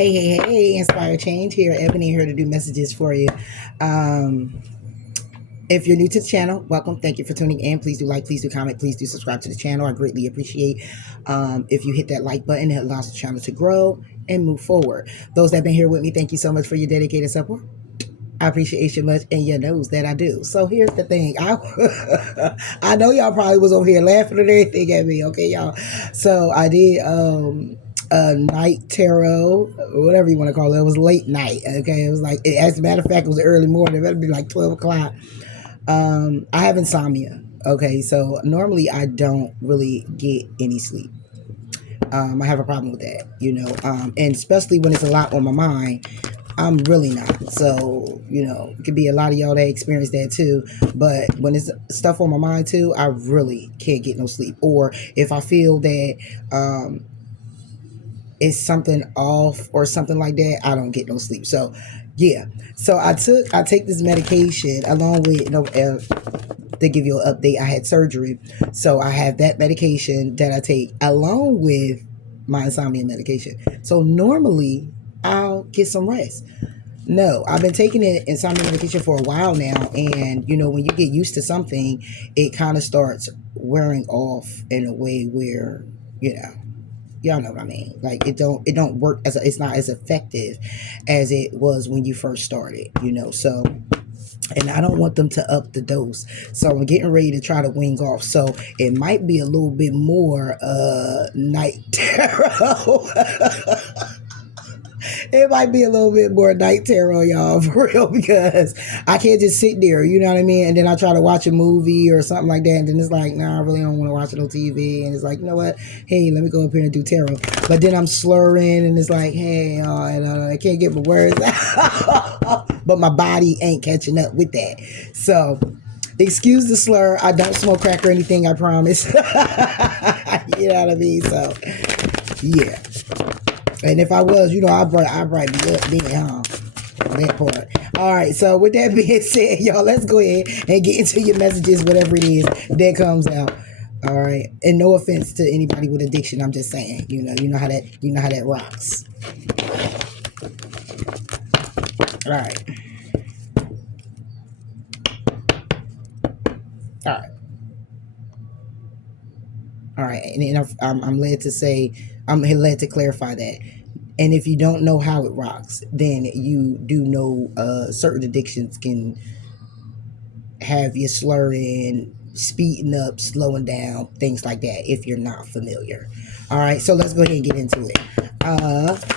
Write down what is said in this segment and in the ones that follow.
Hey, Inspire Change here. Ebony here to do messages for you. Um, if you're new to the channel, welcome. Thank you for tuning in. Please do like, please do comment, please do subscribe to the channel. I greatly appreciate if you hit that like button. It allows the channel to grow and move forward. Those that have been here with me, thank you so much for your dedicated support. I appreciate you much, and you knows that I do. So here's the thing. I know y'all probably was over here laughing and everything at me, okay, y'all. So I did a night tarot, or whatever you want to call it. It was late night, okay? It was like, as a matter of fact, it was early morning. It better be like 12 o'clock. I have insomnia, okay? So normally I don't really get any sleep. I have a problem with that, and especially when it's a lot on my mind. I'm really not. So, it could be a lot of y'all that experience that too. But when it's stuff on my mind too, I really can't get no sleep. Or if I feel that it's something off or something like that, I don't get no sleep. So, yeah. So I take this medication along with, to give you an update, I had surgery. So I have that medication that I take along with my insomnia medication. So normally I'll get some rest. No, I've been taking the insomnia medication for a while now, and when you get used to something, it kind of starts wearing off in a way where y'all know what I mean. Like it don't work it's not as effective as it was when you first started. So. And I don't want them to up the dose. So I'm getting ready to try to wing off. So it might be a little bit more night tarot. It might be a little bit more night tarot, y'all, for real, because I can't just sit there, you know what I mean? And then I try to watch a movie or something like that, and then it's like, nah, I really don't want to watch it on TV. And it's like, you know what? Hey, let me go up here and do tarot. But then I'm slurring, and it's like, hey, I can't get my words out. But my body ain't catching up with that. So, excuse the slur. I don't smoke crack or anything, I promise. You know what I mean? So, yeah. And if I was, I'd probably be up then, huh? That part. All right, so with that being said, y'all, let's go ahead and get into your messages, whatever it is that comes out. All right, and no offense to anybody with addiction, I'm just saying, you know how that rocks. All right. All right. All right, and then I'm led to say, I'm led to clarify that. And if you don't know how it rocks, then you do know certain addictions can have you slurring, speeding up, slowing down, things like that, if you're not familiar. All right, so let's go ahead and get into it.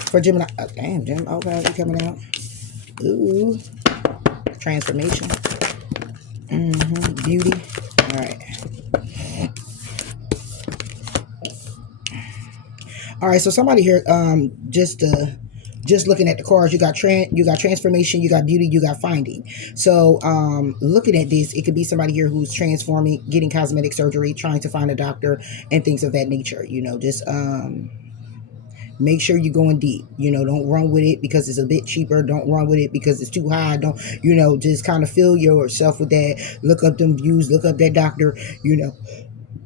For Gemini, damn, Jim, okay, you coming out. Ooh, transformation. Beauty. All right. All right, so somebody here, just looking at the cards, you got transformation, you got beauty, you got finding. So looking at this, it could be somebody here who's transforming, getting cosmetic surgery, trying to find a doctor, and things of that nature. Just make sure you're going deep. Don't run with it because it's a bit cheaper. Don't run with it because it's too high. Don't, just kind of fill yourself with that. Look up them views, look up that doctor,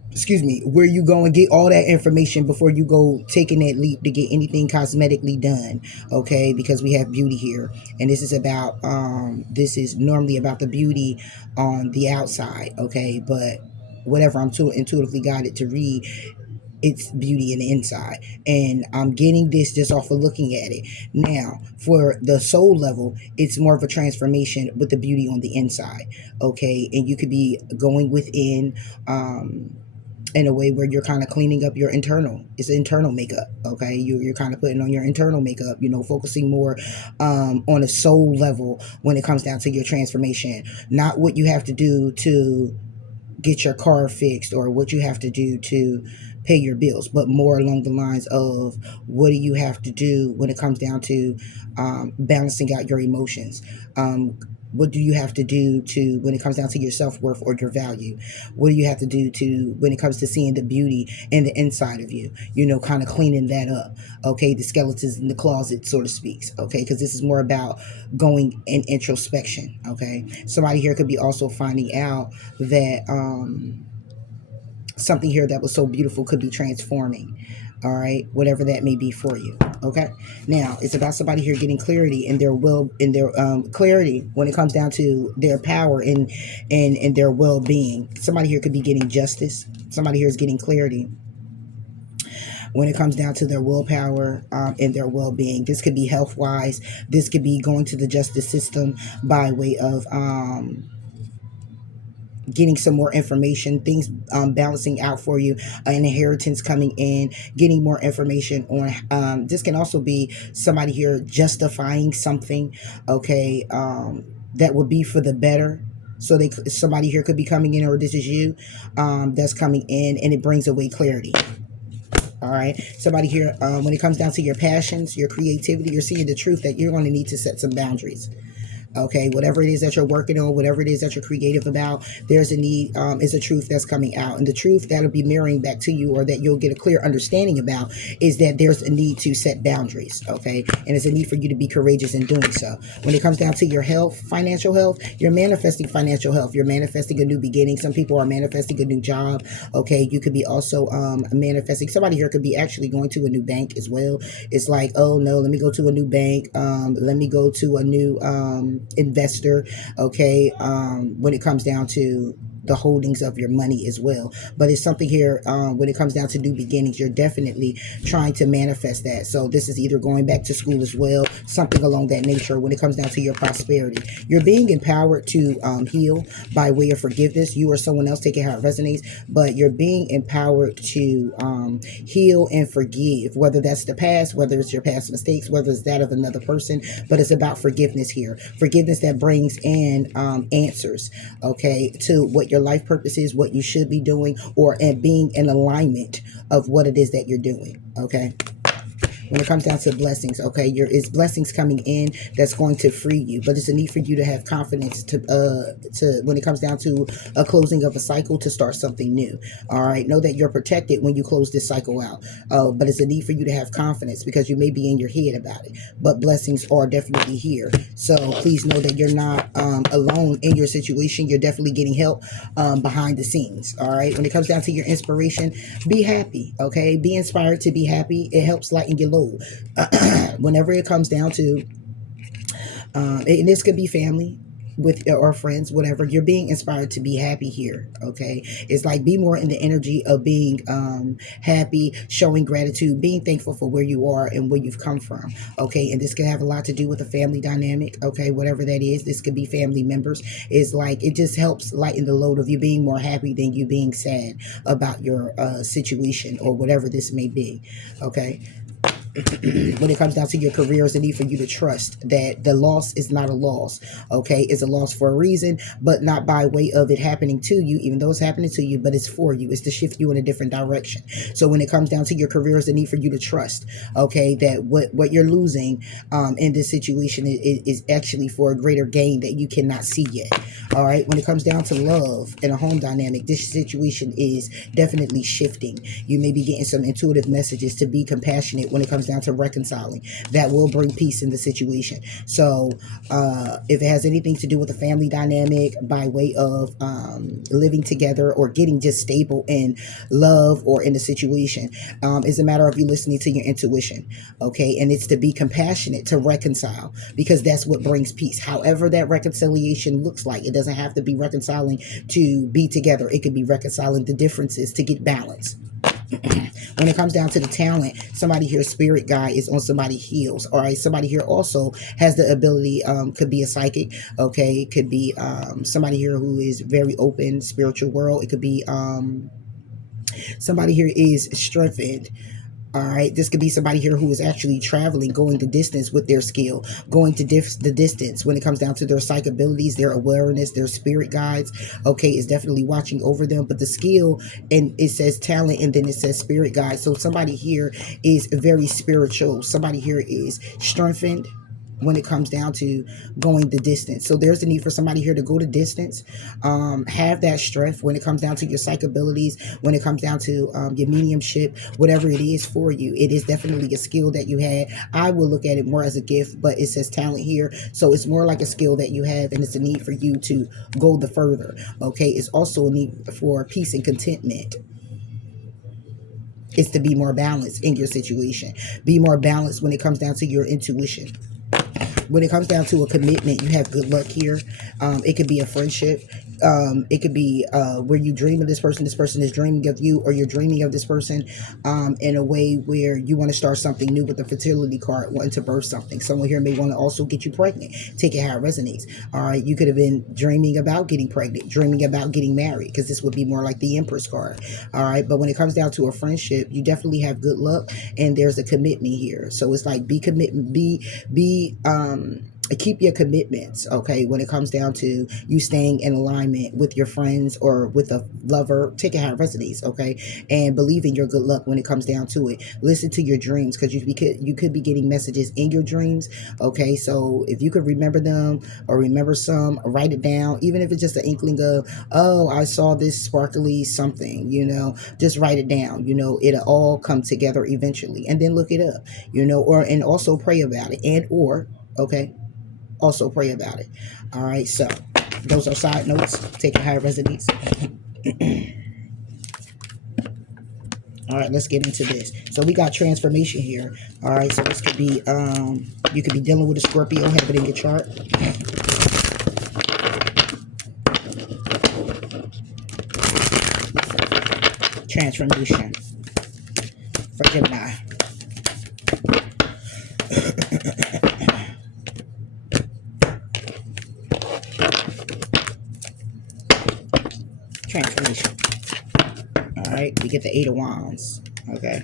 excuse me, where you go and get all that information before you go taking that leap to get anything cosmetically done, okay? Because we have beauty here, and this is about this is normally about the beauty on the outside, okay? But whatever I'm too intuitively guided to read, it's beauty in the inside, and I'm getting this just off of looking at it. Now for the soul level, it's more of a transformation with the beauty on the inside, okay? And you could be going within in a way where you're kind of cleaning up your it's internal makeup, okay? You're kind of putting on your internal makeup, focusing more on a soul level when it comes down to your transformation, not what you have to do to get your car fixed or what you have to do to pay your bills, but more along the lines of what do you have to do when it comes down to balancing out your emotions. What do you have to do to when it comes down to your self-worth or your value? What do you have to do to when it comes to seeing the beauty in the inside of you, kind of cleaning that up, okay? The skeletons in the closet, so to speak, okay? Because this is more about going in introspection, okay? Somebody here could be also finding out that something here that was so beautiful could be transforming, all right? Whatever that may be for you. Okay. Now it's about somebody here getting clarity in their will, in their clarity when it comes down to their power and their well-being. Somebody here could be getting justice. Somebody here is getting clarity when it comes down to their willpower and their well-being. This could be health-wise. This could be going to the justice system by way of getting some more information, things balancing out for you, an inheritance coming in, getting more information on. This can also be somebody here justifying something, okay, that would be for the better. So somebody here could be coming in, or this is you that's coming in, and it brings away clarity. All right, somebody here, when it comes down to your passions, your creativity, you're seeing the truth that you're going to need to set some boundaries. Okay, whatever it is that you're working on, whatever it is that you're creative about, there's a need, is a truth that's coming out. And the truth that'll be mirroring back to you, or that you'll get a clear understanding about, is that there's a need to set boundaries. Okay, and it's a need for you to be courageous in doing so. When it comes down to your health, financial health, you're manifesting financial health. You're manifesting a new beginning. Some people are manifesting a new job. Okay, you could be also manifesting. Somebody here could be actually going to a new bank as well. It's like, oh no, let me go to a new bank. Let me go to a new investor. Okay, when it comes down to the holdings of your money as well. But it's something here, when it comes down to new beginnings, you're definitely trying to manifest that. So this is either going back to school as well, something along that nature. When it comes down to your prosperity, you're being empowered to heal by way of forgiveness. You or someone else, take it how it resonates, but you're being empowered to heal and forgive, whether that's the past, whether it's your past mistakes, whether it's that of another person. But it's about forgiveness here, forgiveness that brings in answers, okay, to what your life purpose is, what you should be doing, or and being in alignment of what it is that you're doing. Okay, when it comes down to blessings, okay, it's blessings coming in that's going to free you, but it's a need for you to have confidence to when it comes down to a closing of a cycle, to start something new. All right, know that you're protected when you close this cycle out, but it's a need for you to have confidence, because you may be in your head about it, but blessings are definitely here. So please know that you're not alone in your situation. You're definitely getting help behind the scenes. All right, when it comes down to your inspiration, be happy. Okay, be inspired to be happy. It helps lighten your load. Whenever it comes down to, and this could be family with or friends, whatever, you're being inspired to be happy here. Okay, it's like, be more in the energy of being happy, showing gratitude, being thankful for where you are and where you've come from. Okay, and this could have a lot to do with a family dynamic. Okay, whatever that is, this could be family members. It's like, it just helps lighten the load of you being more happy than you being sad about your situation, or whatever this may be. Okay, when it comes down to your career, it's a need for you to trust that the loss is not a loss. Okay, it's a loss for a reason, but not by way of it happening to you, even though it's happening to you, but it's for you. It's to shift you in a different direction. So when it comes down to your career, it's a need for you to trust, okay, that what you're losing in this situation is actually for a greater gain that you cannot see yet. All right, when it comes down to love and a home dynamic, this situation is definitely shifting. You may be getting some intuitive messages to be compassionate when it comes down to reconciling. That will bring peace in the situation. So if it has anything to do with the family dynamic by way of living together, or getting just stable in love or in the situation, it's a matter of you listening to your intuition. Okay, and it's to be compassionate, to reconcile, because that's what brings peace. However that reconciliation looks like, it doesn't have to be reconciling to be together. It could be reconciling the differences to get balance. When it comes down to the talent, somebody here, spirit guide, is on somebody heals. All right, somebody here also has the ability, could be a psychic. Okay, it could be somebody here who is very open, spiritual world. It could be somebody here is strengthened. All right, this could be somebody here who is actually traveling, going the distance with their skill, going to the distance when it comes down to their psych abilities, their awareness, their spirit guides. Okay, is definitely watching over them. But the skill, and it says talent, and then it says spirit guide. So somebody here is very spiritual. Somebody here is strengthened when it comes down to going the distance. So there's the need for somebody here to go the distance, have that strength when it comes down to your psych abilities, when it comes down to your mediumship, whatever it is for you. It is definitely a skill that you had. I will look at it more as a gift, but it says talent here. So it's more like a skill that you have, and it's a need for you to go the further. Okay, it's also a need for peace and contentment. It's to be more balanced in your situation. Be more balanced when it comes down to your intuition. When it comes down to a commitment, you have good luck here. It could be a friendship. It could be where you dream of this person is dreaming of you, or you're dreaming of this person in a way where you want to start something new with the fertility card, wanting to birth something. Someone here may want to also get you pregnant. Take it how it resonates. All right, you could have been dreaming about getting pregnant, dreaming about getting married, because this would be more like the Empress card. All right, but when it comes down to a friendship, you definitely have good luck, and there's a commitment here. So it's like keep your commitments, okay? When it comes down to you staying in alignment with your friends or with a lover, take it how it resonates, okay? And believe in your good luck when it comes down to it. Listen to your dreams, because you could be getting messages in your dreams, okay? So if you could remember them or remember some, write it down, even if it's just an inkling of, oh, I saw this sparkly something, just write it down. It'll all come together eventually, and then look it up, and also pray about it, and or okay, also pray about it. All right, so those are side notes. Take it how it resonates. All right, let's get into this. So we got transformation here. All right, so this could be you could be dealing with a Scorpio, have it in your chart. Transformation for Gemini. Transformation. All right, we get the 8 of Wands. Okay,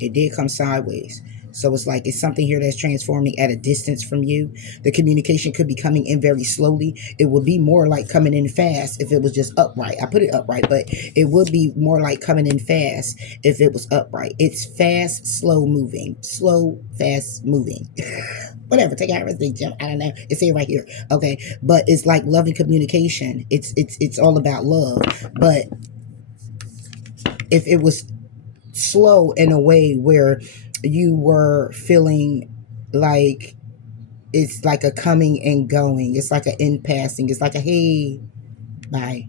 it did come sideways. So it's like it's something here that's transforming at a distance from you. The communication could be coming in very slowly. It would be more like coming in fast if it was just upright. I put it upright, but it would be more like coming in fast if it was upright. It's fast, slow moving. Slow, fast moving. Whatever, take out everything, Jim. I don't know. It's here right here. Okay. But it's like loving communication. It's all about love. But if it was slow in a way where you were feeling like it's like a coming and going, it's like an in passing, it's like a hey, bye,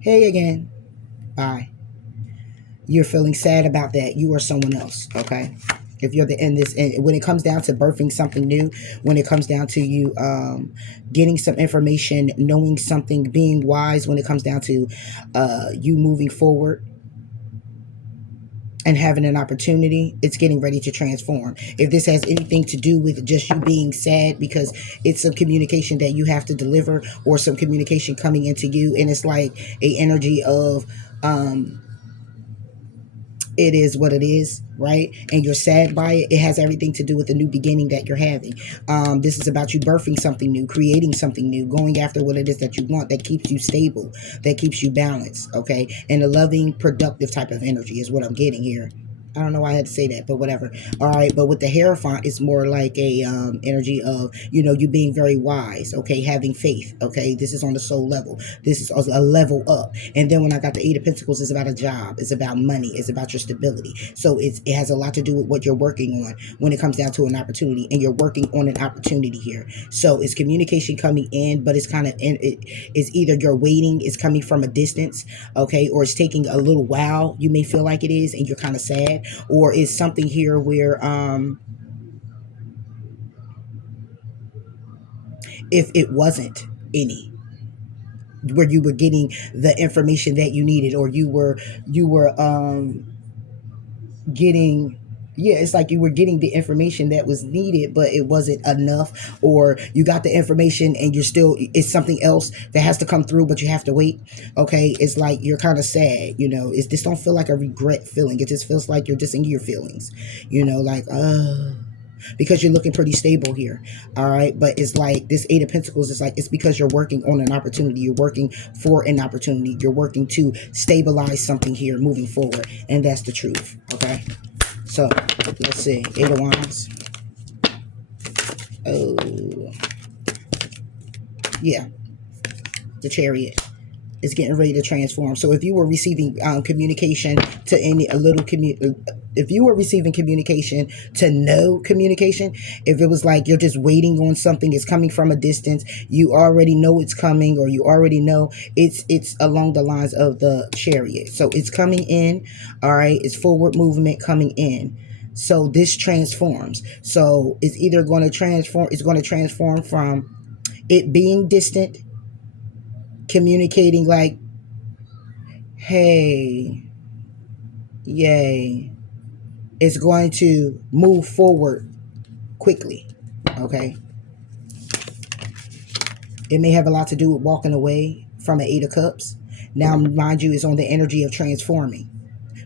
hey again, bye. You're feeling sad about that. You are someone else, okay? If you're in this, and when it comes down to birthing something new, when it comes down to you getting some information, knowing something, being wise, when it comes down to you moving forward and having an opportunity, it's getting ready to transform. If this has anything to do with just you being sad because it's some communication that you have to deliver, or some communication coming into you, and it's like a energy of it is what it is, right? And you're sad by it. It has everything to do with the new beginning that you're having. This is about you birthing something new, creating something new, going after what it is that you want, that keeps you stable, that keeps you balanced, okay? And a loving, productive type of energy is what I'm getting here. I don't know why I had to say that, but whatever. All right, but with the Hierophant, it's more like a energy of, you being very wise, okay, having faith, okay? This is on the soul level. This is a level up. And then when I got the 8 of Pentacles, it's about a job. It's about money. It's about your stability. So it has a lot to do with what you're working on when it comes down to an opportunity, and you're working on an opportunity here. So it's communication coming in, but it's kind of, it's either you're waiting, it's coming from a distance, okay, or it's taking a little while. You may feel like it is, and you're kind of sad. Or is something here where if it wasn't any, where you were getting the information that you needed, or you were getting, yeah, it's like you were getting the information that was needed, but it wasn't enough, or you got the information and you're still, it's something else that has to come through, but you have to wait, okay? It's like you're kind of sad, it's, this don't feel like a regret feeling. It just feels like you're just in your feelings, like, because you're looking pretty stable here. All right, but it's like this 8 of Pentacles is like, it's because you're working on an opportunity, you're working for an opportunity, you're working to stabilize something here moving forward, and that's the truth. Okay, so let's see. 8 of Wands. Oh yeah, the Chariot. It's getting ready to transform. So if you were receiving communication to if you were receiving communication to no communication, if it was like you're just waiting on something, it's coming from a distance, you already know it's coming, or you already know it's along the lines of the Chariot. So it's coming in, all right, it's forward movement coming in. So this transforms. So it's either going to transform, it's going to transform from it being distant, communicating like, hey, yay. It's going to move forward quickly. Okay. It may have a lot to do with walking away from an Eight of Cups. Now, mind you, it's on the energy of transforming.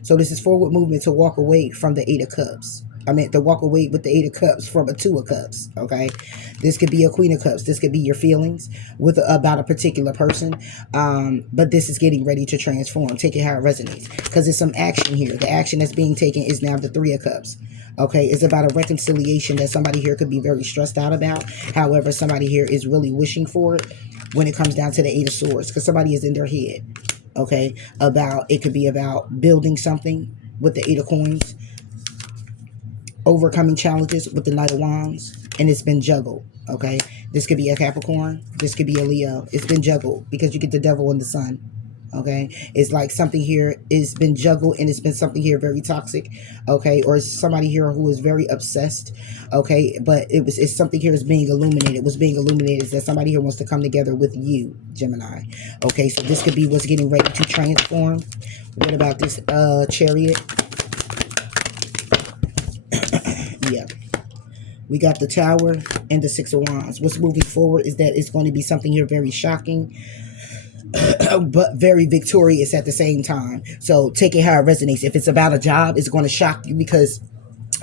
So this is forward movement to walk away from the Eight of Cups. I mean, to walk away with the Eight of Cups from a Two of Cups, okay? This could be a Queen of Cups. This could be your feelings about a particular person. But this is getting ready to transform. Take it how it resonates. Because there's some action here. The action that's being taken is now the Three of Cups. Okay, it's about a reconciliation that somebody here could be very stressed out about. However, somebody here is really wishing for it when it comes down to the Eight of Swords. Because somebody is in their head. Okay, it could be about building something with the Eight of Coins, overcoming challenges with the Knight of Wands, and it's been juggled. Okay, this could be a Capricorn, this could be a Leo. It's been juggled because you get the Devil and the Sun. Okay, it's like something here is been juggled, and it's been something here very toxic. Okay, or it's somebody here who is very obsessed. Okay, but it's something here is being illuminated. What's being illuminated is that somebody here wants to come together with you, Gemini. Okay, so this could be what's getting ready to transform. What about this Chariot? Yeah. We got the Tower and the Six of Wands. What's moving forward is that it's going to be something here very shocking, but very victorious at the same time. So take it how it resonates. If it's about a job, it's going to shock you because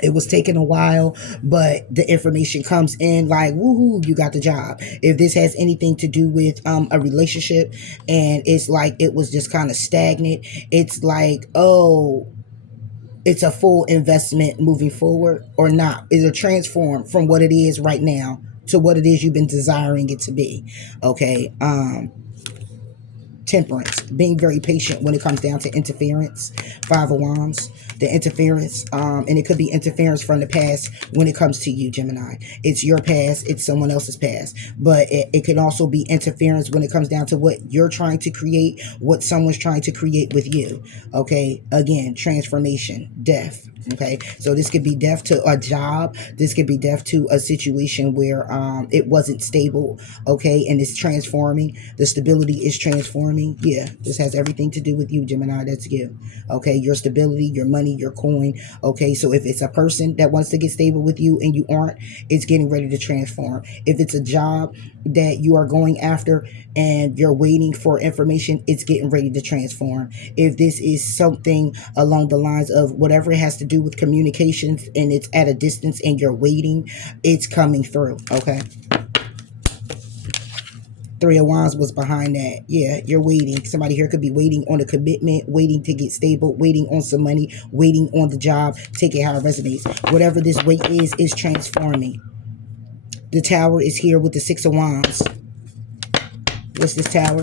it was taking a while, but the information comes in like, woohoo, you got the job. If this has anything to do with a relationship and it's like it was just kind of stagnant, it's like, oh, it's a full investment moving forward or not. It'll transform from what it is right now to what it is you've been desiring it to be. Okay. Temperance, being very patient when it comes down to interference. Five of Wands, the interference, and it could be interference from the past when it comes to you, Gemini. It's your past, it's someone else's past, but it can also be interference when it comes down to what you're trying to create, what someone's trying to create with you. Okay, again, transformation, death. Okay, so this could be death to a job. This could be death to a situation where it wasn't stable. Okay, and it's transforming. The stability is transforming. Yeah, this has everything to do with you, Gemini. That's you. Okay, your stability, your money, your coin. Okay, so if it's a person that wants to get stable with you and you aren't, it's getting ready to transform. If it's a job that you are going after and you're waiting for information, it's getting ready to transform. If this is something along the lines of whatever it has to do with communications and it's at a distance and you're waiting, it's coming through. Okay. Three of Wands was behind that. Yeah, you're waiting. Somebody here could be waiting on a commitment, waiting to get stable, waiting on some money, waiting on the job. Take it how it resonates. Whatever this wait is transforming. The Tower is here with the Six of Wands. What's this Tower?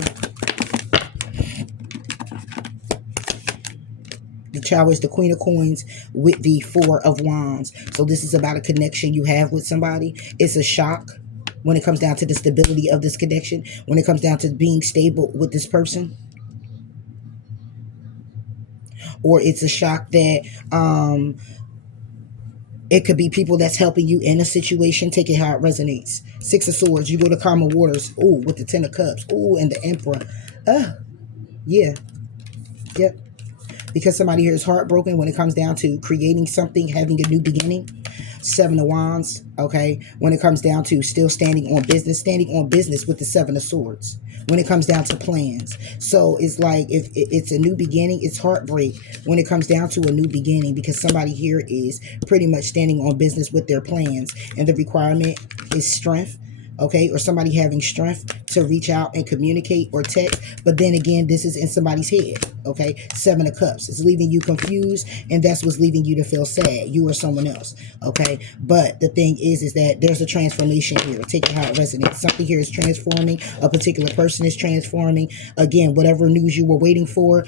The Tower is the Queen of Coins with the Four of Wands. So this is about a connection you have with somebody. It's a shock when it comes down to the stability of this connection. When it comes down to being stable with this person. Or it's a shock that it could be people that's helping you in a situation. Take it how it resonates. Six of Swords. You go to calmer waters. Ooh, with the Ten of Cups. Ooh, and the Emperor. Yeah. Yep. Because somebody here is heartbroken when it comes down to creating something, having a new beginning. Seven of Wands, okay? When it comes down to still standing on business with the Seven of Swords. When it comes down to plans. So it's like if it's a new beginning, it's heartbreak when it comes down to a new beginning because somebody here is pretty much standing on business with their plans. And the requirement is strength. okay, or somebody having strength to reach out and communicate or text. But then again, this is in somebody's head, okay? Seven of Cups. It's leaving you confused, and that's what's leaving you to feel sad. You or someone else, okay? But the thing is that there's a transformation here. Take it how it resonates. Something here is transforming. A particular person is transforming. Again, whatever news you were waiting for,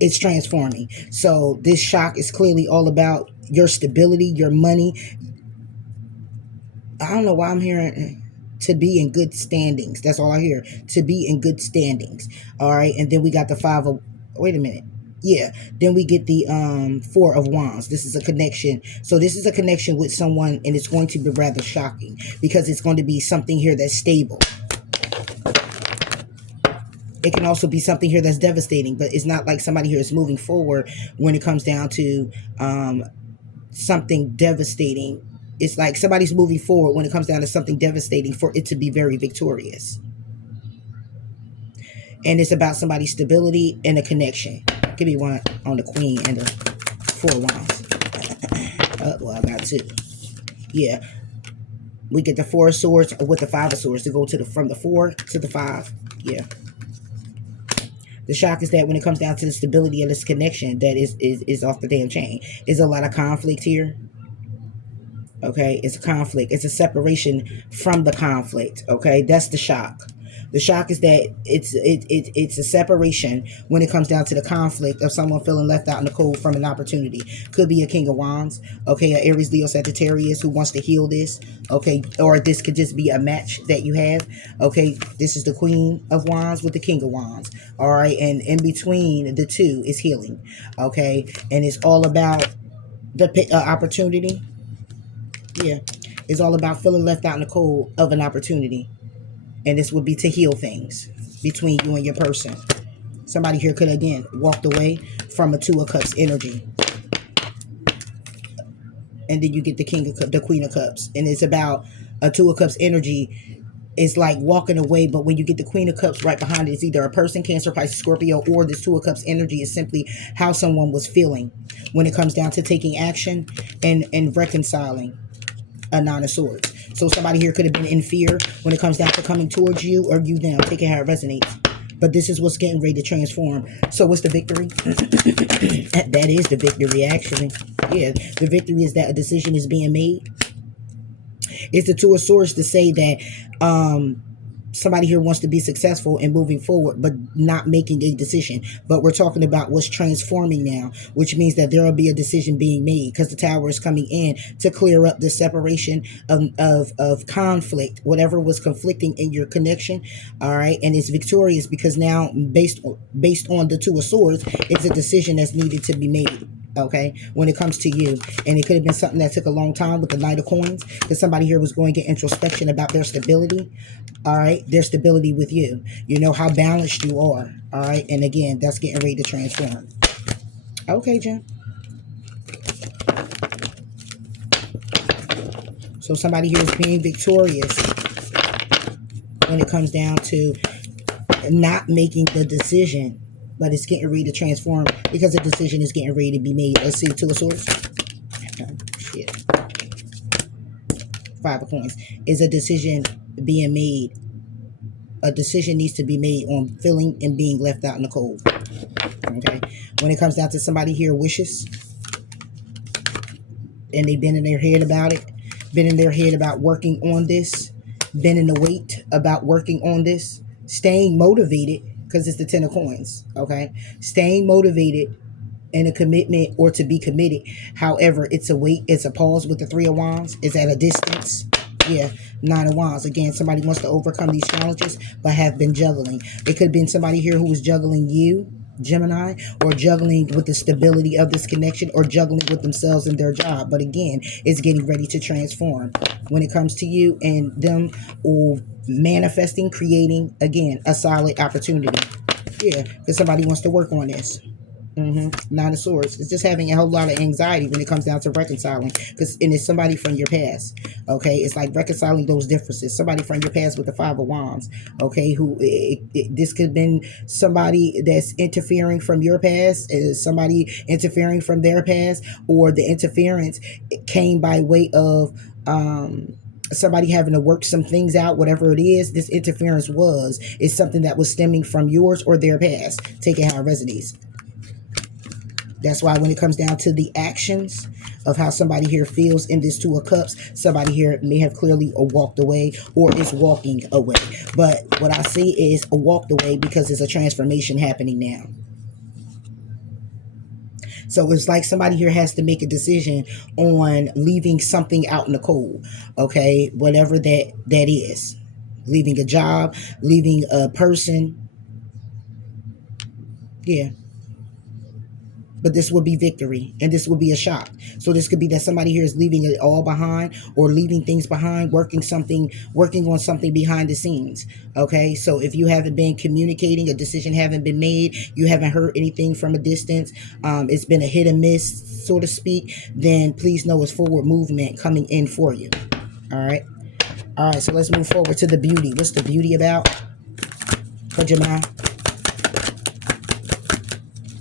it's transforming. So this shock is clearly all about your stability, your money. I don't know why I'm hearing to be in good standings. That's all I hear. To be in good standings. All right. And then we got the five of, wait a minute. Yeah. Then we get the Four of Wands. This is a connection. So this is a connection with someone, and it's going to be rather shocking because it's going to be something here that's stable. It can also be something here that's devastating, but it's not like somebody here is moving forward when it comes down to something devastating. It's like somebody's moving forward when it comes down to something devastating for it to be very victorious. And it's about somebody's stability and a connection. Give me one on the Queen and the Four of Wands. Well, I got two. Yeah. We get the Four of Swords with the Five of Swords to go to the from the 4 to the 5. Yeah. The shock is that when it comes down to the stability of this connection, that is off the damn chain. There's a lot of conflict here. Okay, it's a conflict. It's a separation from the conflict. Okay, that's the shock. The shock is that it's a separation when it comes down to the conflict of someone feeling left out in the cold from an opportunity. Could be a King of Wands, okay, an Aries, Leo, Sagittarius who wants to heal this, okay, or this could just be a match that you have, okay. This is the Queen of Wands with the King of Wands, all right, and in between the two is healing, okay, and it's all about the opportunity. Yeah, it's all about feeling left out in the cold of an opportunity. And this would be to heal things between you and your person. Somebody here could, again, walked away from a Two of Cups energy. And then you get the Queen of Cups. And it's about a Two of Cups energy. It's like walking away, but when you get the Queen of Cups right behind it, it's either a person, Cancer, Pisces, Scorpio, or this Two of Cups energy is simply how someone was feeling when it comes down to taking action and reconciling. A Nine of Swords. So somebody here could have been in fear when it comes down to coming towards you or you them. Take it how it resonates. But this is what's getting ready to transform. So what's the victory? That is the victory, actually. Yeah, the victory is that a decision is being made. It's the Two of Swords to say that somebody here wants to be successful in moving forward, but not making a decision. But we're talking about what's transforming now, which means that there will be a decision being made because the Tower is coming in to clear up the separation of conflict, whatever was conflicting in your connection. All right. And it's victorious because now based on the Two of Swords, it's a decision that's needed to be made. Okay, when it comes to you, and it could have been something that took a long time with the Knight of Coins, because somebody here was going to get introspection about their stability. All right, their stability with you. You know how balanced you are. All right, and again, that's getting ready to transform. Okay, Jim. So somebody here is being victorious when it comes down to not making the decision. But it's getting ready to transform because the decision is getting ready to be made. Let's see, Two of Swords. Shit. Five of Coins. Is a decision being made. A decision needs to be made on feeling and being left out in the cold. Okay. When it comes down to somebody here wishes, and they've been in their head about it, been in their head about working on this, been in the wait about working on this, staying motivated. Because it's the Ten of Coins, okay? Staying motivated in a commitment or to be committed. However, it's a wait, it's a pause with the Three of Wands. It's at a distance. Yeah, Nine of Wands. Again, somebody wants to overcome these challenges, but have been juggling. It could have been somebody here who was juggling you, Gemini, or juggling with the stability of this connection, or juggling with themselves and their job. But again, it's getting ready to transform when it comes to you and them, or manifesting, creating, again, a solid opportunity. Yeah, because somebody wants to work on this. Nine of Swords. It's just having a whole lot of anxiety when it comes down to reconciling, and it's somebody from your past. Okay, it's like reconciling those differences. Somebody from your past with the Five of Wands. Okay, who this could have been somebody that's interfering from your past, somebody interfering from their past, or the interference came by way of somebody having to work some things out, whatever it is, this interference is something that was stemming from yours or their past. Take it how it resonates. That's why when it comes down to the actions of how somebody here feels in this Two of Cups, somebody here may have clearly walked away or is walking away. But what I see is a walked away because there's a transformation happening now. So it's like somebody here has to make a decision on leaving something out in the cold, okay? Whatever that is. Leaving a job, leaving a person. Yeah. But this will be victory, and this will be a shock. So this could be that somebody here is leaving it all behind, or leaving things behind, working on something behind the scenes. Okay, so if you haven't been communicating, a decision haven't been made, you haven't heard anything from a distance, it's been a hit and miss, so to speak, then please know it's forward movement coming in for you. All right. So let's move forward to the beauty. What's the beauty about for Gemini?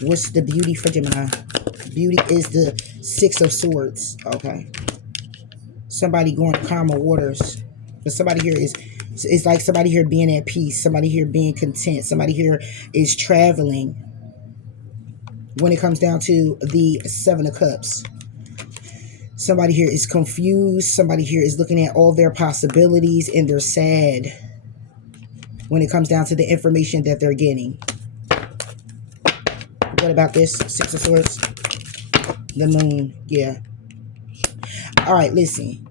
What's the beauty for Gemini? Beauty is the Six of Swords. Okay. Somebody going to calmer waters. But somebody here it's like somebody here being at peace. Somebody here being content. Somebody here is traveling. When it comes down to the Seven of Cups. Somebody here is confused. Somebody here is looking at all their possibilities and they're sad. When it comes down to the information that they're getting. What about this? Six of Swords. The Moon. Yeah. All right, listen.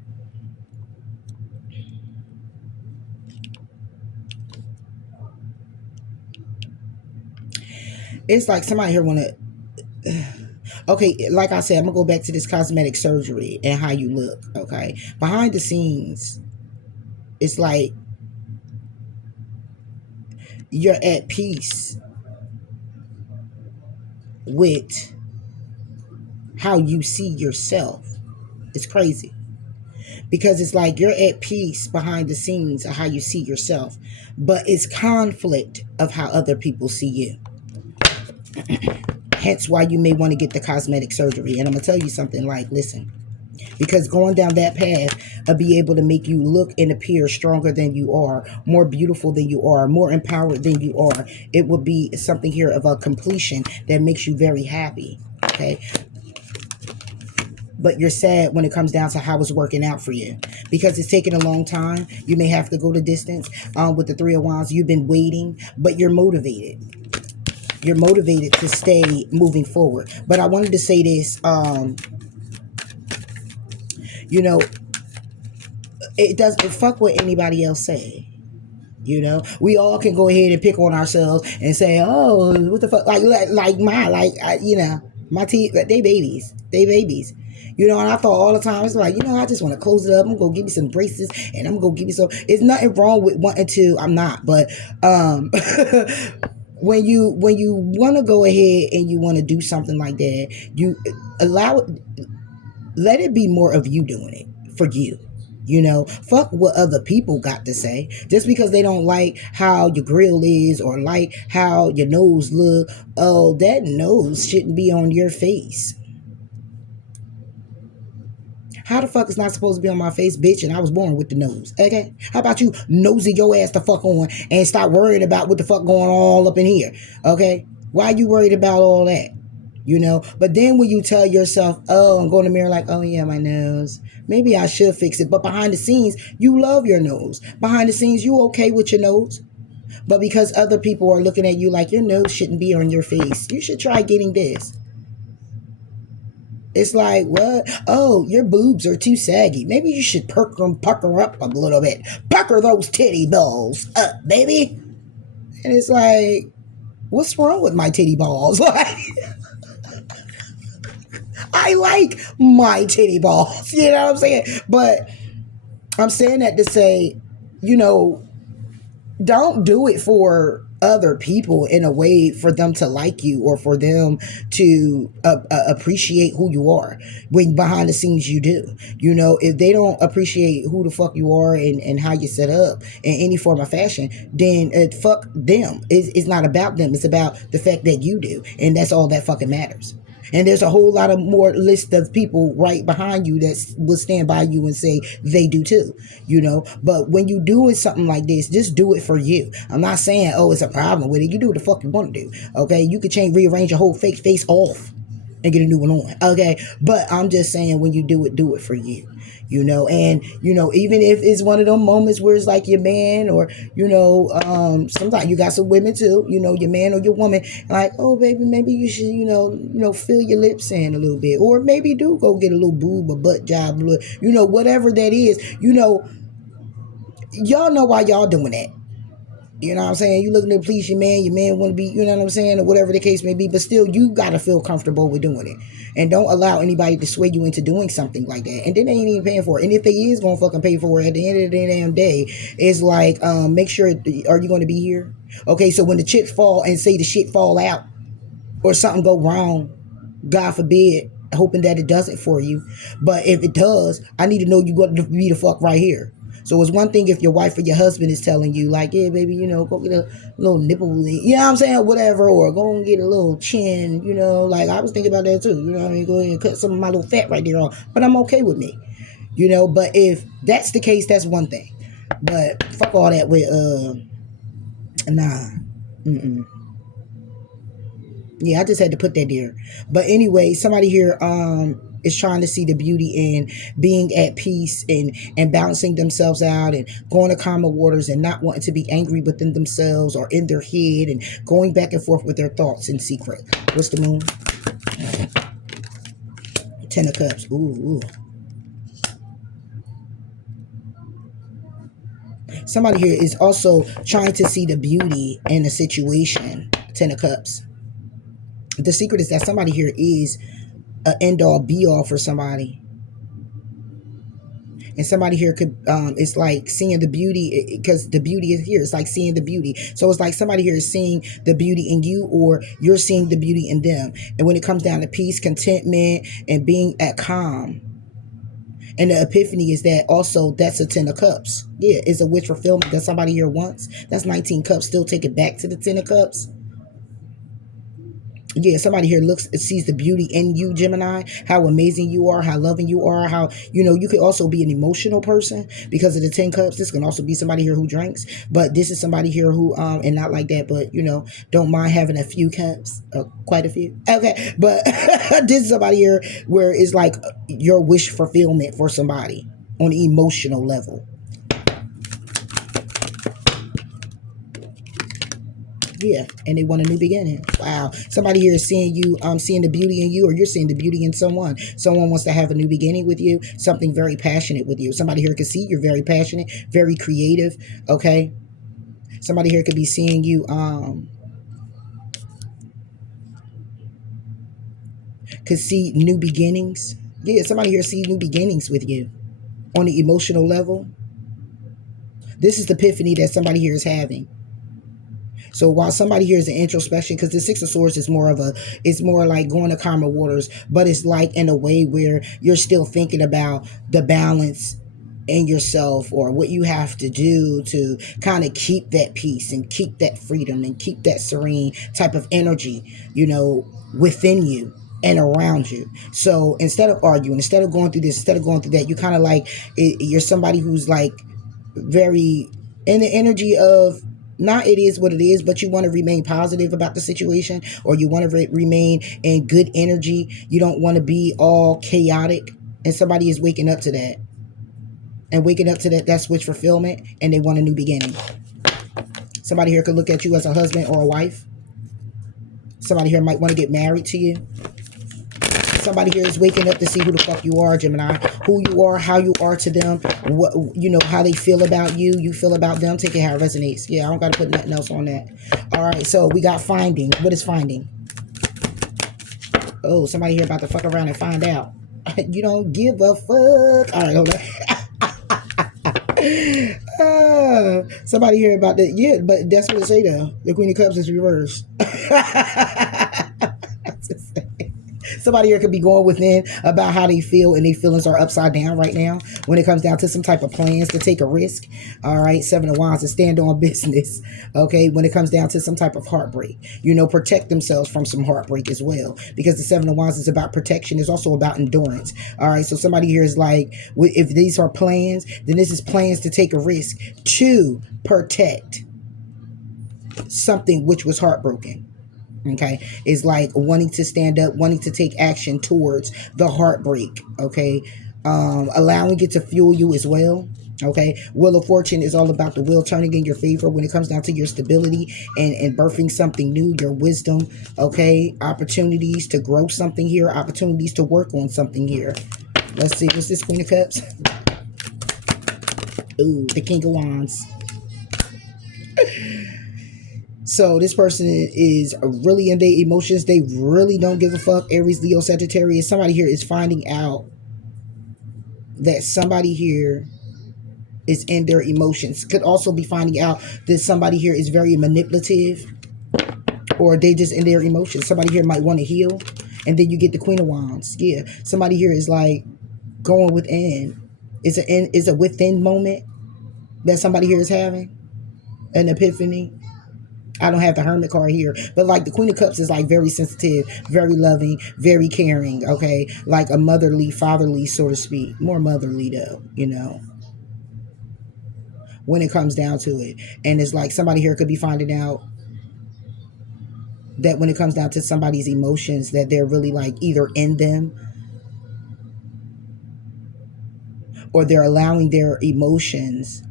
It's like somebody here want to... Okay, like I said, I'm going to go back to this cosmetic surgery and how you look, okay? Behind the scenes, it's like you're at peace with how you see yourself. It's crazy. Because it's like you're at peace behind the scenes of how you see yourself. But it's conflict of how other people see you. Hence why you may want to get the cosmetic surgery. And I'm going to tell you something, like, listen. Because going down that path will be able to make you look and appear stronger than you are, more beautiful than you are, more empowered than you are. It will be something here of a completion that makes you very happy. Okay. But you're sad when it comes down to how it's working out for you. Because it's taking a long time. You may have to go the distance. With the Three of Wands, you've been waiting, but you're motivated. You're motivated to stay moving forward. But I wanted to say this, you know, it doesn't fuck what anybody else say. You know, we all can go ahead and pick on ourselves and say, oh, what the fuck? My teeth, they babies. You know, and I thought all the time, it's like, I just want to close it up. I'm going to give me some braces and I'm going to give me some. It's nothing wrong with wanting to. I'm not. But when you want to go ahead and you want to do something like that, you let it be more of you doing it for you. Fuck what other people got to say. Just because they don't like how your grill is or like how your nose look, oh, that nose shouldn't be on your face. How the fuck is not supposed to be on my face, bitch, and I was born with the nose, okay? How about you nosy your ass the fuck on and stop worrying about what the fuck going all up in here, okay? Why you worried about all that? But then when you tell yourself, oh, I'm going to the mirror like, oh yeah, my nose, maybe I should fix it. But behind the scenes, you love your nose. Behind the scenes, you okay with your nose. But because other people are looking at you like your nose shouldn't be on your face, you should try getting this. It's like, what? Oh, your boobs are too saggy. Maybe you should pucker up a little bit. Pucker those titty balls up, baby. And it's like, what's wrong with my titty balls? I like my titty balls. You know what I'm saying? But I'm saying that to say, don't do it for other people in a way for them to like you or for them to appreciate who you are, when behind the scenes you do. If they don't appreciate who the fuck you are and how you set up in any form of fashion, then fuck them. It's not about them. It's about the fact that you do. And that's all that fucking matters. And there's a whole lot of more list of people right behind you that will stand by you and say they do too, But when you doing something like this, just do it for you. I'm not saying, oh, it's a problem with it. You do what the fuck you want to do. Okay. You could rearrange your whole fake face off and get a new one on. Okay. But I'm just saying, when you do it for you. And even if it's one of them moments where it's like your man, or sometimes you got some women too, your man or your woman, like, oh baby, maybe you should fill your lips in a little bit, or maybe do go get a little boob or butt job, whatever that is. Y'all know why y'all doing that. You know what I'm saying? You looking to please your man want to be, you know what I'm saying, or whatever the case may be, but still you got to feel comfortable with doing it. And don't allow anybody to sway you into doing something like that. And then they ain't even paying for it. And if they is going to fucking pay for it at the end of the damn day, it's like, make sure, are you going to be here? Okay, so when the chips fall and say the shit fall out or something go wrong, God forbid, hoping that it doesn't for you. But if it does, I need to know you got to be the fuck right here. So it's one thing if your wife or your husband is telling you, like, yeah, baby, go get a little nipple, you know what I'm saying, whatever, or go and get a little chin, like I was thinking about that too, you know what I mean, go ahead and cut some of my little fat right there off, but I'm okay with me, but if that's the case, that's one thing, but fuck all that with, nah, yeah, I just had to put that there. But anyway, somebody here is trying to see the beauty in being at peace and balancing themselves out and going to calmer waters and not wanting to be angry within themselves or in their head and going back and forth with their thoughts in secret. What's the moon? 10 of Cups. Ooh. Somebody here is also trying to see the beauty in a situation. 10 of Cups. The secret is that somebody here is an end-all be-all for somebody, and somebody here could it's like seeing the beauty, because the beauty is here. It's like seeing the beauty. So it's like somebody here is seeing the beauty in you, or you're seeing the beauty in them. And when it comes down to peace, contentment, and being at calm, and the epiphany is that also that's a 10 of Cups. Yeah, it's a wish fulfillment that somebody here wants. That's 19 Cups. Still take it back to the 10 of Cups. Yeah, somebody here sees the beauty in you, Gemini, how amazing you are, how loving you are, how, you could also be an emotional person because of the 10 Cups. This can also be somebody here who drinks, but this is somebody here who, and not like that, but, don't mind having a few cups, quite a few. Okay, but this is somebody here where it's like your wish fulfillment for somebody on the emotional level. Yeah, and they want a new beginning. Wow. Somebody here is seeing you, seeing the beauty in you, or you're seeing the beauty in someone. Someone wants to have a new beginning with you, something very passionate with you. Somebody here can see you're very passionate, very creative, okay? Somebody here could be seeing you, could see new beginnings. Yeah, somebody here sees new beginnings with you on the emotional level. This is the epiphany that somebody here is having. So while somebody here is an introspection, because the Six of Swords is it's more like going to calmer waters, but it's like in a way where you're still thinking about the balance in yourself, or what you have to do to kind of keep that peace and keep that freedom and keep that serene type of energy, within you and around you. So instead of arguing, instead of going through this, instead of going through that, you kind of like, you're somebody who's like very in the energy of, not it is what it is, but you want to remain positive about the situation, or you want to remain in good energy. You don't want to be all chaotic, and somebody is waking up to that. And waking up to that, that's wish fulfillment, and they want a new beginning. Somebody here could look at you as a husband or a wife. Somebody here might want to get married to you. Somebody here is waking up to see who the fuck you are, Gemini. Who you are, how you are to them, what, how they feel about you, you feel about them. Take it how it resonates. Yeah, I don't got to put nothing else on that. All right, so we got finding. What is finding? Oh, somebody here about to fuck around and find out. You don't give a fuck. All right, hold on. Somebody here about that. Yeah, but that's what it say though. The Queen of Cups is reversed. Somebody here could be going within about how they feel, and their feelings are upside down right now when it comes down to some type of plans to take a risk. All right, Seven of Wands, to stand on business. Okay, when it comes down to some type of heartbreak, protect themselves from some heartbreak as well, because the Seven of Wands is about protection. It's also about endurance. All right, so somebody here is like, if these are plans, then this is plans to take a risk to protect something which was heartbroken. Okay, it's like wanting to stand up, wanting to take action towards the heartbreak. Okay, allowing it to fuel you as well. Okay, Wheel of Fortune is all about the wheel turning in your favor when it comes down to your stability and birthing something new, your wisdom. Okay, opportunities to grow something here, opportunities to work on something here. Let's see, what's this? Queen of Cups. Ooh, the King of Wands. So this person is really in their emotions. They really don't give a fuck. Aries, Leo, Sagittarius. Somebody here is finding out that somebody here is in their emotions. Could also be finding out that somebody here is very manipulative, or they just in their emotions. Somebody here might want to heal, and then you get the Queen of Wands. Yeah, somebody here is like going within. It's a within moment that somebody here is having an epiphany. I don't have the Hermit card here, but like the Queen of Cups is like very sensitive, very loving, very caring. Okay, like a motherly, fatherly, so to speak. More motherly though, when it comes down to it. And it's like somebody here could be finding out that when it comes down to somebody's emotions, that they're really like either in them, or they're allowing their emotions,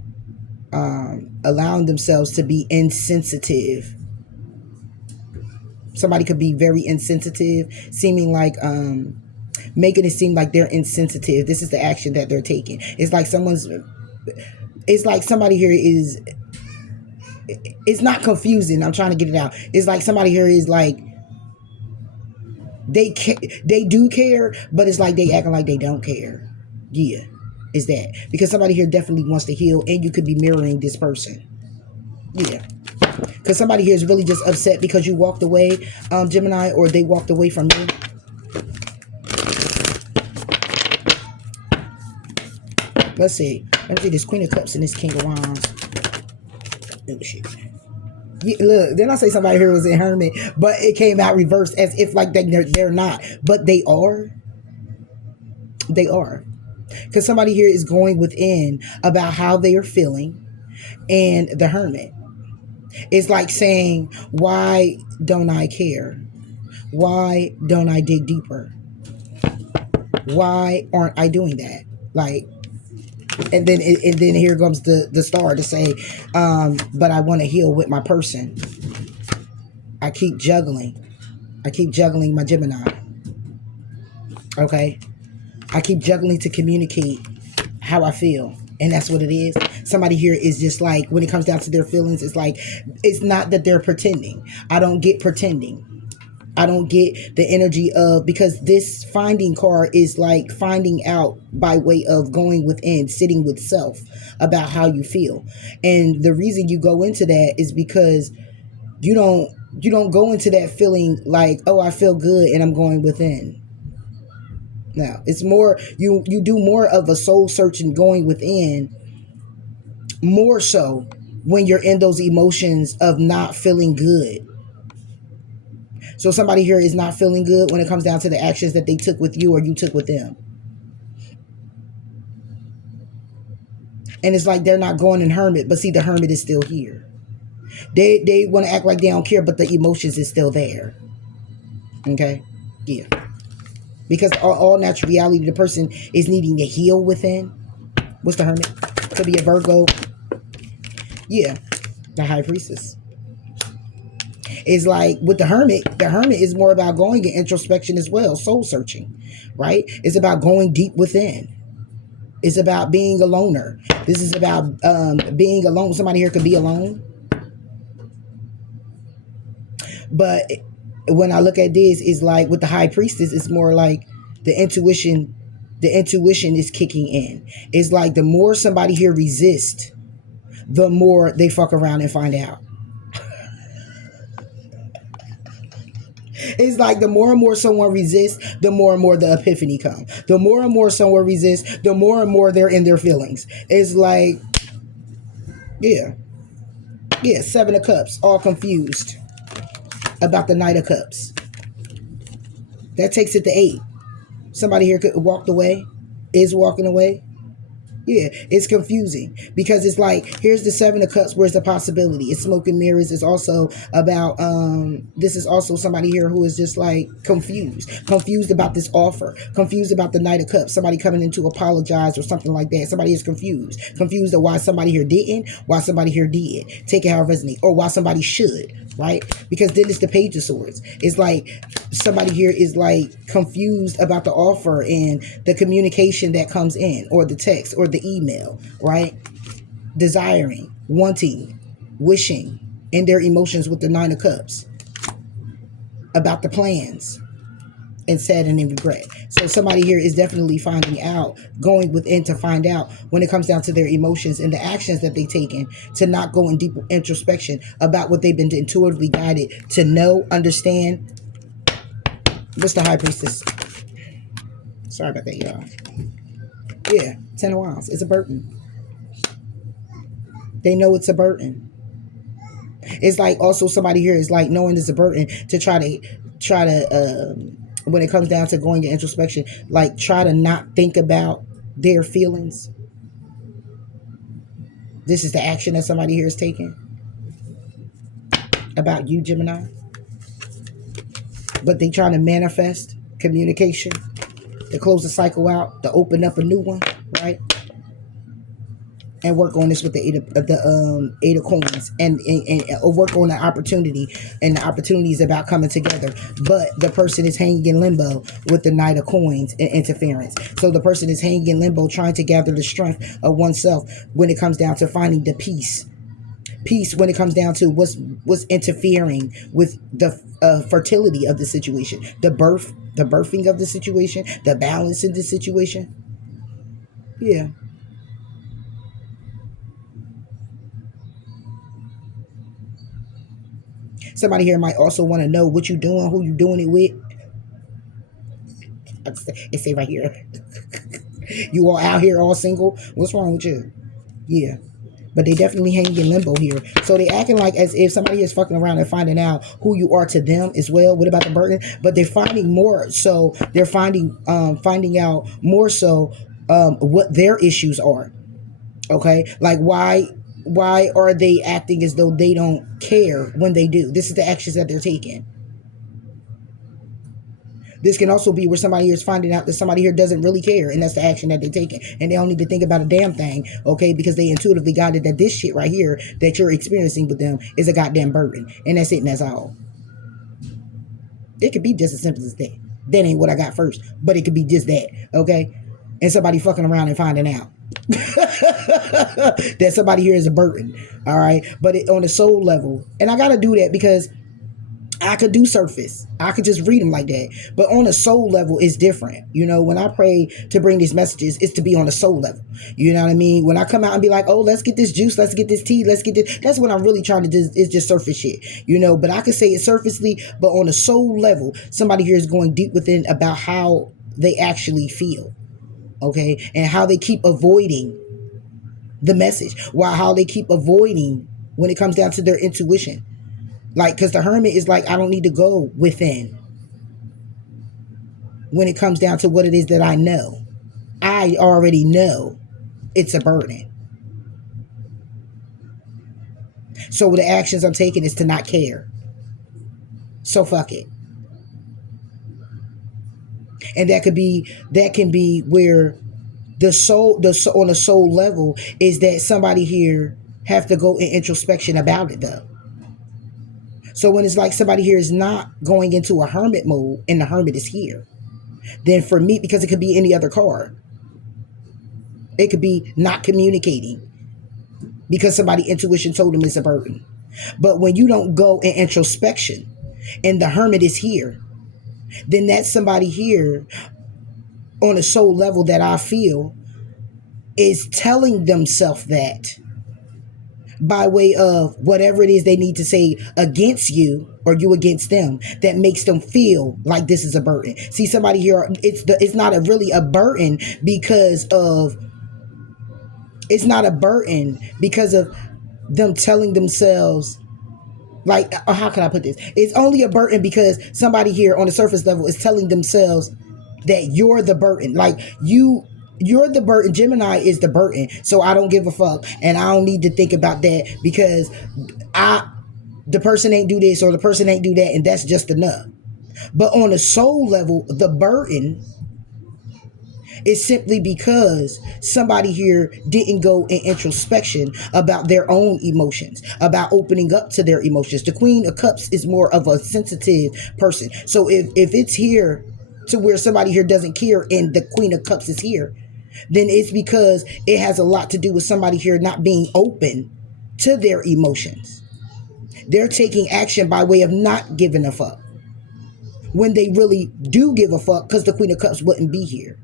allowing themselves to be insensitive. Somebody could be very insensitive, seeming like making it seem like they're insensitive. This is the action that they're taking. It's like somebody here is, it's not confusing. I'm trying to get it out. It's like somebody here is like, they do care, but it's like they acting like they don't care. Yeah, is that because somebody here definitely wants to heal, and you could be mirroring this person. Yeah, because somebody here is really just upset because you walked away, Gemini, or they walked away from you. Let's see. Let me see this Queen of Cups and this King of Wands. Oh shit. Yeah, look, then I say somebody here was in Hermit, but it came out reversed as if like they're not, but they are. They are, because somebody here is going within about how they are feeling, and the Hermit is like saying, "Why don't I care? Why don't I dig deeper? Why aren't I doing that?" Like. And then here comes the star to say, but I want to heal with my person. I keep juggling my Gemini. Okay, I keep juggling to communicate how I feel, and that's what it is. Somebody here is just like, when it comes down to their feelings, it's like, it's not that they're pretending. I don't get pretending. I don't get the energy of, because this finding card is like finding out by way of going within, sitting with self about how you feel. And the reason you go into that is because you don't go into that feeling like, oh, I feel good and I'm going within. No, it's more, you do more of a soul searching, going within, more so when you're in those emotions of not feeling good. So somebody here is not feeling good when it comes down to the actions that they took with you or you took with them. And it's like they're not going in Hermit, but see, the Hermit is still here. They want to act like they don't care, but the emotions is still there. Okay? Yeah. Because all natural reality, the person is needing to heal within. What's the Hermit? Could be a Virgo. Yeah. The High Priestess. Is like with the Hermit is more about going in introspection as well, soul searching, right? It's about going deep within. It's about being a loner. This is about being alone. Somebody here could be alone. But when I look at this, it's like with the High Priestess, it's more like the intuition is kicking in. It's like the more somebody here resists, the more they fuck around and find out. It's like the more and more someone resists, the more and more the epiphany comes. The more and more someone resists, the more and more they're in their feelings. It's like, yeah, yeah, Seven of Cups, all confused about the Knight of Cups. That takes it to 8. Somebody here could walked away, is walking away. Yeah, it's confusing because it's like, here's the Seven of Cups. Where's the possibility? It's smoke and mirrors. It's also about this is also somebody here who is just like confused about this offer, confused about the Knight of Cups. Somebody coming in to apologize or something like that. Somebody is confused of why somebody here didn't, why somebody here did. Take it how it resonates, or why somebody should, right? Because then it's the Page of Swords. It's like somebody here is like confused about the offer and the communication that comes in, or the text or the email, right? Desiring, wanting, wishing, and their emotions with the Nine of Cups about the plans and saddening and regret. So somebody here is definitely finding out, going within to find out when it comes down to their emotions and the actions that they've taken, to not go in deep introspection about what they've been intuitively guided to know, understand. What's the High Priestess? Sorry about that, y'all. Yeah, 10 of Wands. It's a burden. They know it's a burden. It's like also somebody here is like knowing it's a burden to try to when it comes down to going to introspection, like try to not think about their feelings. This is the action that somebody here is taking about you, Gemini. But they trying to manifest communication to close the cycle out, to open up a new one, right? And work on this with the eight of coins, and work on the opportunity, and the opportunity is about coming together. But the person is hanging in limbo with the Knight of Coins and interference. So the person is hanging in limbo, trying to gather the strength of oneself when it comes down to finding the peace when it comes down to what's interfering with the fertility of the situation, the birthing of the situation, the balance in the situation. Yeah. Somebody here might also want to know what you're doing, who you're doing it with. It say right here, you all out here all single. What's wrong with you? Yeah. But they definitely hang in limbo here. So they acting like as if somebody is fucking around and finding out who you are to them as well. What about the burden? But they're finding more. So they're finding out more so what their issues are. Okay, like why are they acting as though they don't care when they do? This is the actions that they're taking. This can also be where somebody here is finding out that somebody here doesn't really care, and that's the action that they're taking, and they don't need to think about a damn thing, okay? Because they intuitively got it that this shit right here that you're experiencing with them is a goddamn burden, and that's it, and that's all. It could be just as simple as that. That ain't what I got first, but it could be just that, okay? And somebody fucking around and finding out that somebody here is a burden, all right? But on the soul level, and I gotta do that because I could do surface. I could just read them like that. But on a soul level, it's different. You know, when I pray to bring these messages, it's to be on a soul level. You know what I mean? When I come out and be like, oh, let's get this juice, let's get this tea, let's get this. That's what I'm really trying to do. It's just surface shit. You know, but I could say it surfacely, but on a soul level, somebody here is going deep within about how they actually feel. Okay? And how they keep avoiding the message. While how they keep avoiding when it comes down to their intuition. Like, because the hermit is like, I don't need to go within when it comes down to what it is that I know. I already know it's a burden. So the actions I'm taking is to not care. So fuck it. And that can be where the soul on a soul level is that somebody here have to go in introspection about it though. So when it's like somebody here is not going into a hermit mode and the hermit is here, then for me, because it could be any other card, it could be not communicating because somebody intuition told them it's a burden. But when you don't go in introspection and the hermit is here, then that's somebody here on a soul level that I feel is telling themselves that by way of whatever it is they need to say against you or you against them, that makes them feel like this is a burden. See, somebody here, it's not really a burden because of, it's not a burden because of them telling themselves, like, how can I put this? It's only a burden because somebody here on the surface level is telling themselves that you're the burden. Like, you're the burden. Gemini is the burden. So I don't give a fuck and I don't need to think about that because the person ain't do this or the person ain't do that, and that's just enough. But on a soul level, the burden is simply because somebody here didn't go in introspection about their own emotions, about opening up to their emotions. The Queen of Cups is more of a sensitive person. So if it's here to where somebody here doesn't care and the Queen of Cups is here, then it's because it has a lot to do with somebody here not being open to their emotions. They're taking action by way of not giving a fuck when they really do give a fuck, because the Queen of Cups wouldn't be here.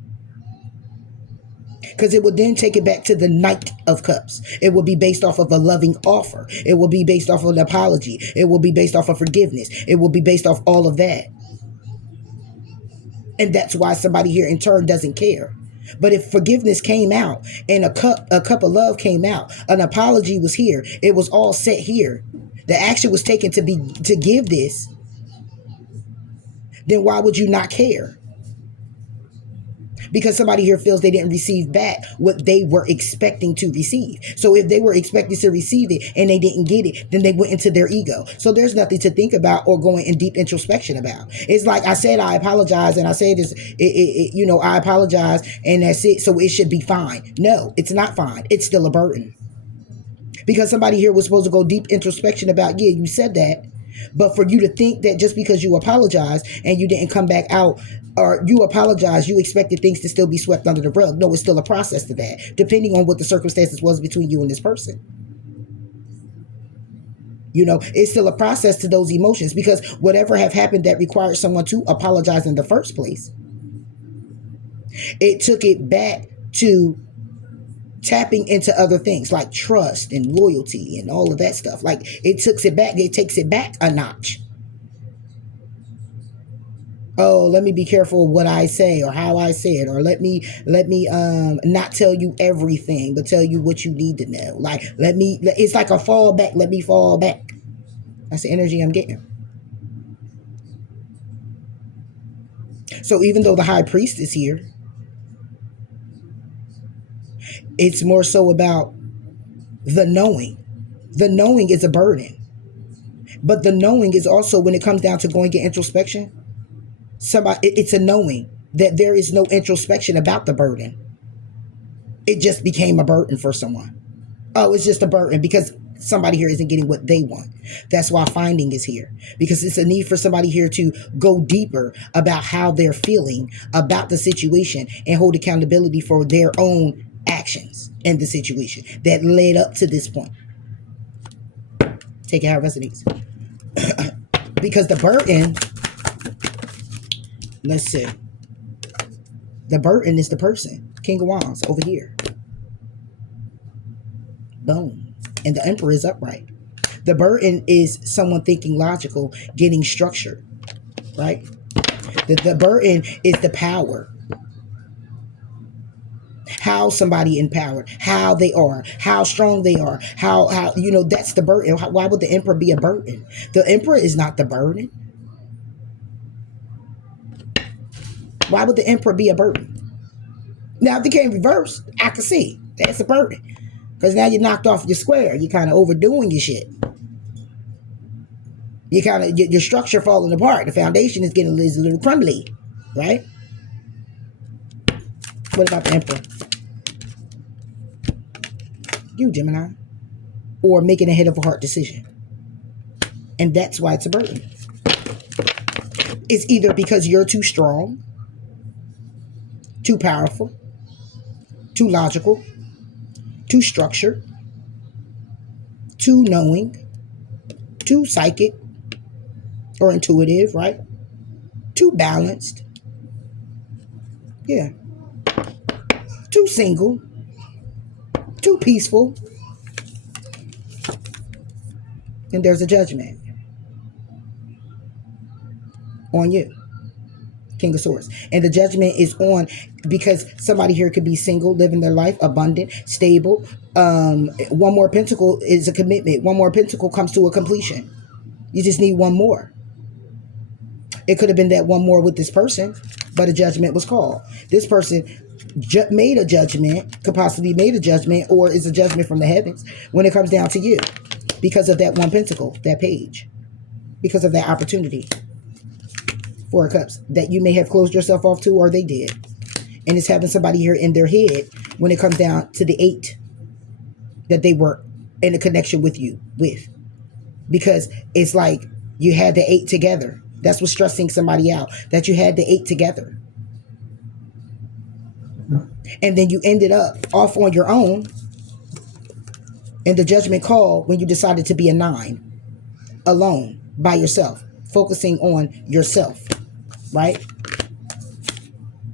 Because it would then take it back to the Knight of Cups. It will be based off of a loving offer. It will be based off of an apology. It will be based off of forgiveness. It will be based off all of that. And that's why somebody here in turn doesn't care. But if forgiveness came out and a cup of love came out, an apology was here, it was all set here, the action was taken to give this, then why would you not care? Because somebody here feels they didn't receive back what they were expecting to receive. So if they were expecting to receive it and they didn't get it, then they went into their ego. So there's nothing to think about or going in deep introspection about. It's like I said, I apologize, and I say this, I apologize, and that's it. So it should be fine. No, it's not fine. It's still a burden. Because somebody here was supposed to go deep introspection about, yeah, you said that. But for you to think that just because you apologize and you didn't come back out, or you apologize, you expected things to still be swept under the rug. No, it's still a process to that, depending on what the circumstances was between you and this person. It's still a process to those emotions, because whatever have happened that required someone to apologize in the first place, it took it back to tapping into other things like trust and loyalty and all of that stuff. Like, it takes it back a notch. Oh, let me be careful of what I say or how I say it, or let me not tell you everything, but tell you what you need to know. Like, it's like a fall back. Let me fall back. That's the energy I'm getting. So even though the High Priest is here, it's more so about the knowing. The knowing is a burden. But the knowing is also, when it comes down to going to introspection, it's a knowing that there is no introspection about the burden. It just became a burden for someone. Oh, it's just a burden because somebody here isn't getting what they want. That's why finding is here, because it's a need for somebody here to go deeper about how they're feeling about the situation and hold accountability for their own actions in the situation that led up to this point. Take it how it resonates. Because the burden, let's see, the burden is the person. King of Wands over here. Boom. And the Emperor is upright. The burden is someone thinking logical, getting structured, right? The burden is the power. How somebody empowered, how they are, how strong they are, how that's the burden. Why would the Emperor be a burden? The Emperor is not the burden. Why would the Emperor be a burden? Now, if they came reversed, I can see that's a burden. Because now you're knocked off your square. You're kind of overdoing your shit. You kind of, your structure falling apart. The foundation is getting a little crumbly, right? What about the Emperor? You, Gemini. Or making a head of a heart decision. And that's why it's a burden. It's either because you're too strong, too powerful, too logical, too structured, too knowing, too psychic or intuitive, right? Too balanced. Yeah. Too single. Too peaceful. then there's a judgment on you. King of Swords. And the judgment is on because somebody here could be single, living their life, abundant, stable. One more pentacle is a commitment. One more pentacle comes to a completion. You just need one more. It could have been that one more with this person, but a judgment was called. This person made a judgment, could possibly made a judgment, or is a judgment from the heavens when it comes down to you because of that one pentacle, that page, because of that opportunity. Four of Cups that you may have closed yourself off to, or they did. And it's having somebody here in their head when it comes down to the 8 that they were in a connection with you with. Because it's like you had the 8 together. That's what's stressing somebody out, that you had the 8 together. And then you ended up off on your own in the judgment call when you decided to be a 9. Alone, by yourself, focusing on yourself. Right?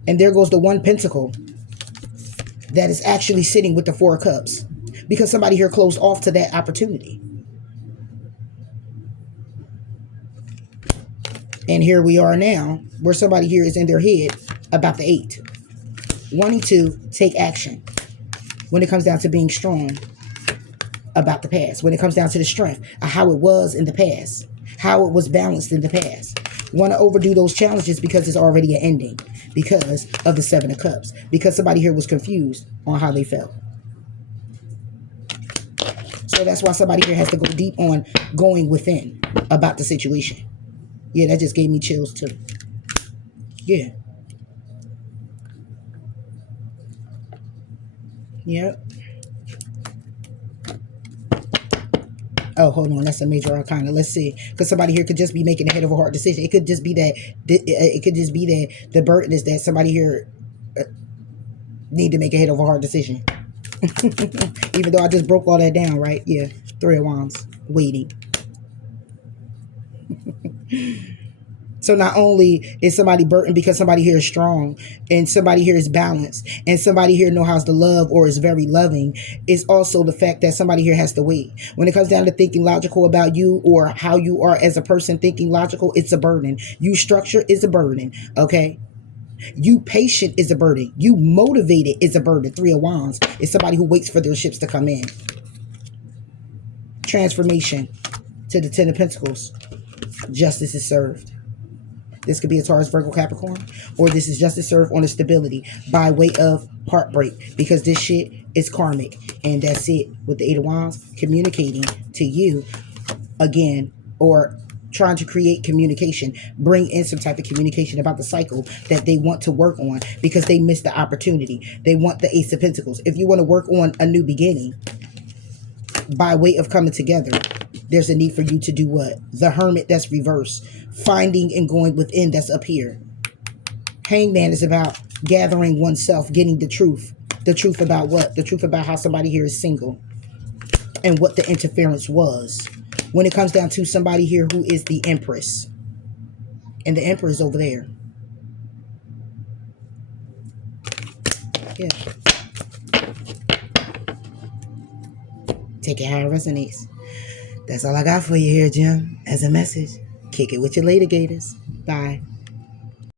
And there goes the one pentacle that is actually sitting with the 4 of Cups because somebody here closed off to that opportunity. And here we are now where somebody here is in their head about the 8, wanting to take action when it comes down to being strong about the past, when it comes down to the strength of how it was in the past, how it was balanced in the past. Want to overdo those challenges because it's already an ending, because of the 7 of Cups, because somebody here was confused on how they felt. So that's why somebody here has to go deep on going within about the situation. Yeah, that just gave me chills too. Yeah. Yep. Oh, hold on. That's a major arcana. Let's see. Because somebody here could just be making a head of a heart decision. It could just be that. It could just be that the burden is that somebody here need to make a head of a heart decision. Even though I just broke all that down, right? Yeah. 3 of Wands. Waiting. So not only is somebody burdened because somebody here is strong and somebody here is balanced and somebody here knows how to love or is very loving, it's also the fact that somebody here has to wait. When it comes down to thinking logical about you or how you are as a person thinking logical, it's a burden. You structure is a burden, okay? You patient is a burden. You motivated is a burden. 3 of Wands is somebody who waits for their ships to come in. Transformation to the 10 of Pentacles. Justice is served. This could be a Taurus, Virgo, Capricorn, or this is justice served on a stability by way of heartbreak, because this shit is karmic. And that's it with the 8 of Wands, communicating to you again, or trying to create communication, bring in some type of communication about the cycle that they want to work on because they missed the opportunity. They want the Ace of Pentacles. If you want to work on a new beginning by way of coming together, there's a need for you to do what? The Hermit, that's reverse. Finding and going within, that's up here. Hangman is about gathering oneself, getting the truth. The truth about what? The truth about how somebody here is single and what the interference was. When it comes down to somebody here who is the Empress. And the Emperor is over there. Yeah. Take it how it resonates. That's all I got for you here, Jim. As a message. Kick it with your later, Gators. Bye.